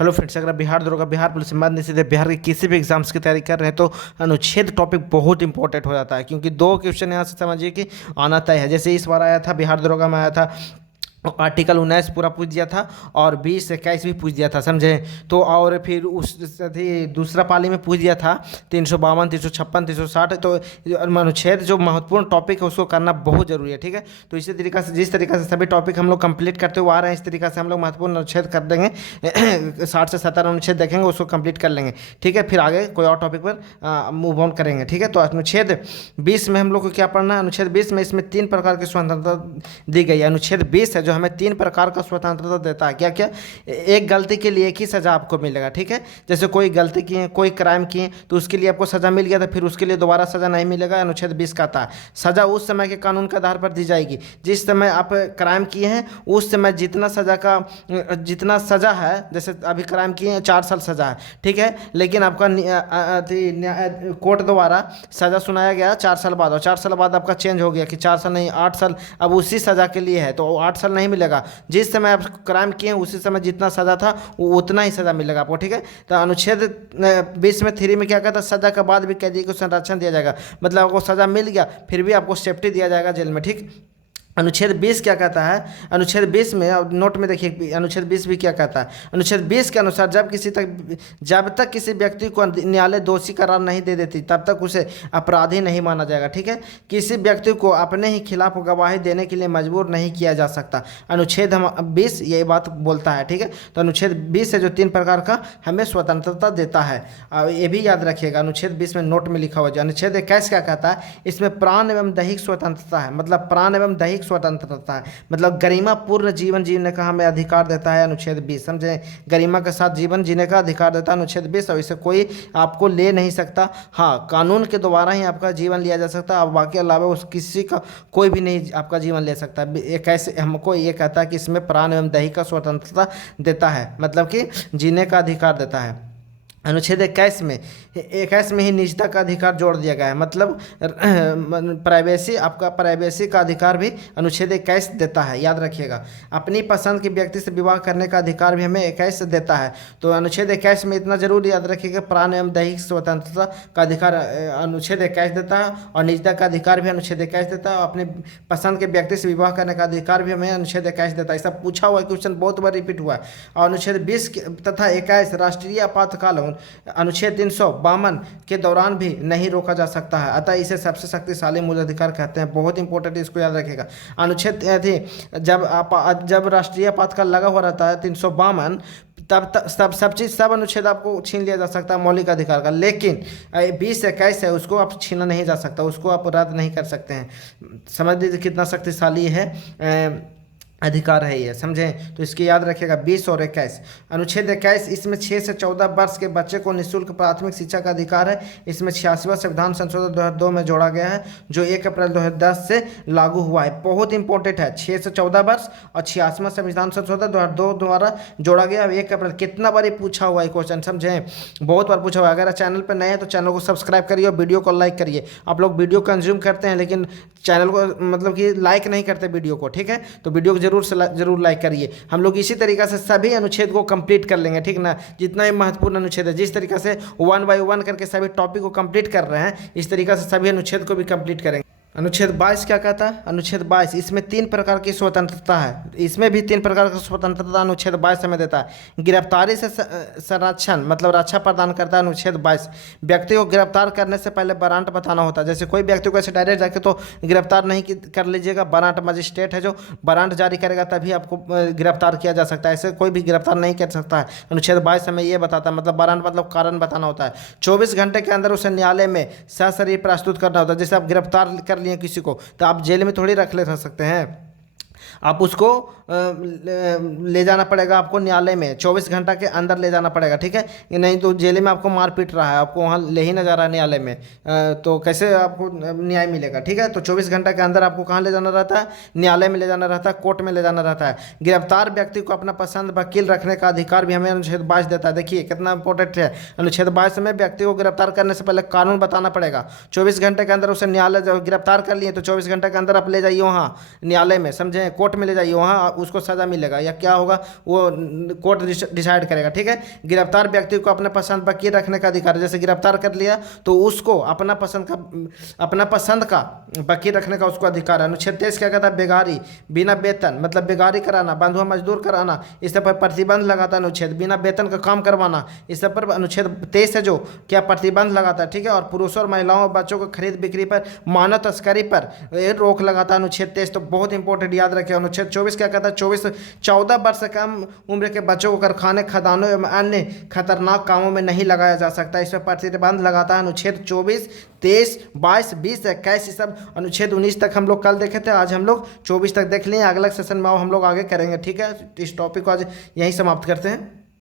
Hello friends, अगर आप बिहार दरोगा, बिहार पुलिस, मद्य निषेध, बिहार के किसी भी एग्जाम्स की तैयारी कर रहे हैं तो अनुच्छेद टॉपिक बहुत इंपॉर्टेंट हो जाता है, क्योंकि दो क्वेश्चन यहाँ से समझिए कि आना तय है। जैसे इस बार आया था बिहार दरोगा में, आया था आर्टिकल 19 पूरा पूछ दिया था और 20 21 भी पूछ दिया था, समझे। तो और फिर उस अथी दूसरा पाली में पूछ दिया था 352, 356, 360। तो अनुच्छेद जो महत्वपूर्ण टॉपिक है उसको करना बहुत जरूरी है, ठीक है। तो इसी तरीके से जिस तरीके से सभी टॉपिक हम लोग कंप्लीट करते हुए आ रहे हैं, इस तरीके से हम लोग महत्वपूर्ण अनुच्छेद कर देंगे। 60 से 70 अनुच्छेद देखेंगे, उसको कंप्लीट कर लेंगे, ठीक है। फिर आगे कोई और टॉपिक पर मूव ऑन करेंगे, ठीक है। तो अनुच्छेद 20 में हम लोग को क्या पढ़ना है? अनुच्छेद 20 में इसमें 3 प्रकार की स्वतंत्रता दी गई है। अनुच्छेद 20 है जो हमें 3 प्रकार का स्वतंत्रता देता है। क्या क्या? एक गलती के लिए एक ही सजा आपको मिलेगा, ठीक है। जैसे कोई गलती किए, कोई क्राइम किए, तो उसके लिए आपको सजा मिल गया था, फिर उसके लिए दोबारा सजा नहीं मिलेगा। अनुच्छेद 20 कहता है सजा उस समय के कानून के आधार पर दी जाएगी जिस समय आप क्राइम किए हैं, उस समय जितना सजा है। जैसे अभी क्राइम किए हैं, 4 साल सजा है, ठीक है। लेकिन आपका कोर्ट द्वारा सजा सुनाया गया 4 साल बाद, और 4 साल बाद आपका चेंज हो गया कि 4 साल नहीं 8 साल अब उसी सजा के लिए है, तो 8 साल नहीं मिलेगा। जिस समय आप क्राइम किए उसी समय जितना सजा था वो उतना ही सजा मिलेगा आपको, ठीक है। तो अनुच्छेद 20 में 3 में क्या कहता है? सजा के बाद भी कैदी को संरक्षण दिया जाएगा, मतलब आपको सजा मिल गया फिर भी आपको सेफ्टी दिया जाएगा जेल में, ठीक। अनुच्छेद 20 क्या कहता है? अनुच्छेद 20 में, अब नोट में देखिए, अनुच्छेद 20 भी क्या कहता है। अनुच्छेद 20 के अनुसार जब तक किसी व्यक्ति को न्यायालय दोषी करार नहीं दे देती तब तक उसे अपराधी नहीं माना जाएगा, ठीक है। किसी व्यक्ति को अपने ही खिलाफ गवाही देने के लिए मजबूर नहीं किया जा सकता। अनुच्छेद 20 ये बात बोलता है, ठीक है। तो अनुच्छेद 20 है जो 3 प्रकार का हमें स्वतंत्रता देता है। ये भी याद रखिएगा, अनुच्छेद 20 में नोट में लिखा हुआ है। अनुच्छेद 21 क्या कहता है? इसमें प्राण एवं दैहिक स्वतंत्रता है, मतलब प्राण एवं दैहिक स्वतंत्रता है, मतलब गरिमा पूर्ण जीवन जीने का हमें अधिकार देता है अनुच्छेद 20, समझे। गरिमा के साथ जीवन जीने का अधिकार देता है अनुच्छेद 20, और इसे कोई आपको ले नहीं सकता। हाँ, कानून के द्वारा ही आपका जीवन लिया जा सकता है, अब बाकी अलावा उस किसी का कोई भी नहीं आपका जीवन ले सकता। एक ऐसे हमको ये कहता है कि इसमें प्राण एवं दैहिक का स्वतंत्रता देता है, मतलब कि जीने का अधिकार देता है। अनुच्छेद 21 में ही निजता का अधिकार जोड़ दिया गया है, मतलब प्राइवेसी, आपका प्राइवेसी का अधिकार भी अनुच्छेद 21 देता है, याद रखिएगा। अपनी पसंद के व्यक्ति से विवाह करने का अधिकार भी हमें 21 देता है। तो अनुच्छेद 21 में इतना जरूर याद रखिएगा, प्राण एवं दैहिक स्वतंत्रता का अधिकार अनुच्छेद 21 देता है, और निजता का अधिकार भी अनुच्छेद 21 देता है, और अपने पसंद के व्यक्ति से विवाह करने का अधिकार भी हमें अनुच्छेद 21 देता है। ऐसा पूछा हुआ क्वेश्चन बहुत बार रिपीट हुआ है। और अनुच्छेद 20 तथा 21 राष्ट्रीय आपातकाल अनुच्छेद 352 के दौरान भी नहीं रोका जा सकता है, अतः इसे सबसे शक्तिशाली मूल अधिकार कहते हैं। बहुत इंपॉर्टेंट, इसको याद रखेगा। अनुच्छेद जब राष्ट्रीय आपातकाल लगा हुआ रहता है 352, तब सब चीज़, सब अनुच्छेद आपको छीन लिया जा सकता है मौलिक अधिकार का, लेकिन 20-21 है उसको आप छीना नहीं जा सकता, उसको आप रद्द नहीं कर सकते हैं। समझ लीजिए कितना शक्तिशाली है अधिकार है ये, समझें। तो इसकी याद रखिएगा 20 और 21। अनुच्छेद 21, इसमें 6 से 14 वर्ष के बच्चे को निःशुल्क प्राथमिक शिक्षा का अधिकार है। इसमें 86वां संविधान संशोधन 2002 में जोड़ा गया है, जो 1 अप्रैल 2010 से लागू हुआ है। बहुत इंपॉर्टेंट है, 6 से 14 वर्ष और 86वां संविधान संशोधन 2002 द्वारा जोड़ा गया है 1 अप्रैल। कितना बार पूछा हुआ है क्वेश्चन, समझें, बहुत बार पूछा हुआ है। अगर चैनल पर नए हैं तो चैनल को सब्सक्राइब करिए और वीडियो को लाइक करिए। आप लोग वीडियो कंज्यूम करते हैं लेकिन चैनल को मतलब कि लाइक नहीं करते वीडियो को, ठीक है। तो वीडियो को जरूर लाइक करिए। हम लोग इसी तरीके से सभी अनुच्छेद को कंप्लीट कर लेंगे, ठीक ना। जितना ही महत्वपूर्ण अनुच्छेद है, जिस तरीके से 1 बाय 1 करके सभी टॉपिक को कंप्लीट कर रहे हैं, इस तरीके से सभी अनुच्छेद को भी कंप्लीट करेंगे। अनुच्छेद 22 क्या कहता है? अनुच्छेद 22, इसमें 3 प्रकार की स्वतंत्रता है, इसमें भी 3 प्रकार की स्वतंत्रता अनुच्छेद 22 हमें देता है। गिरफ्तारी से संरक्षण, मतलब रक्षा प्रदान करता है अनुच्छेद 22। व्यक्ति को गिरफ्तार करने से पहले वारंट बताना होता है। जैसे कोई व्यक्ति को ऐसे डायरेक्ट जाके तो गिरफ्तार नहीं कर लीजिएगा, वारंट मजिस्ट्रेट है जो वारंट जारी करेगा तभी आपको गिरफ्तार किया जा सकता है, ऐसे कोई भी गिरफ्तार नहीं कर सकता है। अनुच्छेद 22 हमें ये बताता है, मतलब वारंट मतलब कारण बताना होता है। 24 घंटे के अंदर उसे न्यायालय में सशरीर प्रस्तुत करना होता है। जैसे आप गिरफ्तार कर लिए किसी को तो आप जेल में थोड़ी रह सकते हैं, आप उसको ले जाना पड़ेगा आपको न्यायालय में, 24 घंटा के अंदर ले जाना पड़ेगा, ठीक है। नहीं तो जेल में आपको मार पीट रहा है, आपको वहाँ ले ही ना जा रहा है न्यायालय में, तो कैसे आपको न्याय मिलेगा, ठीक है। तो 24 घंटा के अंदर आपको कहाँ ले जाना रहता है? न्यायालय में ले जाना रहता है, कोर्ट में ले जाना रहता है। गिरफ्तार व्यक्ति को अपना पसंद वकील रखने का अधिकार भी हमें अनुच्छेद 22 देता है। देखिए कितना इंपॉर्टेंट है। अनुच्छेद 22 में व्यक्ति को गिरफ्तार करने से पहले कानून बताना पड़ेगा। 24 घंटे के अंदर उसे न्यायालय जब गिरफ्तार कर लिए तो 24 घंटे के अंदर आप ले जाइए वहाँ न्यायालय में, समझे, कोर्ट कोर्ट में ले जाइए, वहाँ उसको सज़ा मिलेगा या क्या होगा वो कोर्ट डिसाइड करेगा। ठीक है, गिरफ्तार व्यक्ति को अपने पसंद वकील रखने का अधिकार है। जैसे गिरफ्तार कर लिया तो उसको अपना पसंद का वकील रखने का उसको अधिकार है। अनुच्छेद 23 क्या कहता है? बेगारी, बिना वेतन मतलब बेगारी कराना, बंधुआ मजदूर कराना, इस पर प्रतिबंध लगाता है अनुच्छेद। बिना वेतन का काम करवाना, इस पर अनुच्छेद 23 है जो क्या प्रतिबंध लगाता है। ठीक है, और पुरुषों और महिलाओं और बच्चों को खरीद बिक्री पर, मानव तस्करी पर रोक लगाता है अनुच्छेद 23। तो बहुत इंपॉर्टेंट याद रखें। अनुच्छेद 24 क्या कहता है? 14 वर्ष से कम उम्र के बच्चों को कारखाने, खदानों एवं अन्य खतरनाक कामों में नहीं लगाया जा सकता। इस पर प्रतिबंध लगाता है अनुच्छेद 24, 23, 22, 20, 21। ये सब अनुच्छेद 19 तक हम लोग कल देखे थे, आज हम लोग 24 तक देख लिए। अगले सेशन में हम लोग आगे करेंगे। ठीक है, इस टॉपिक को आज यहीं समाप्त करते हैं।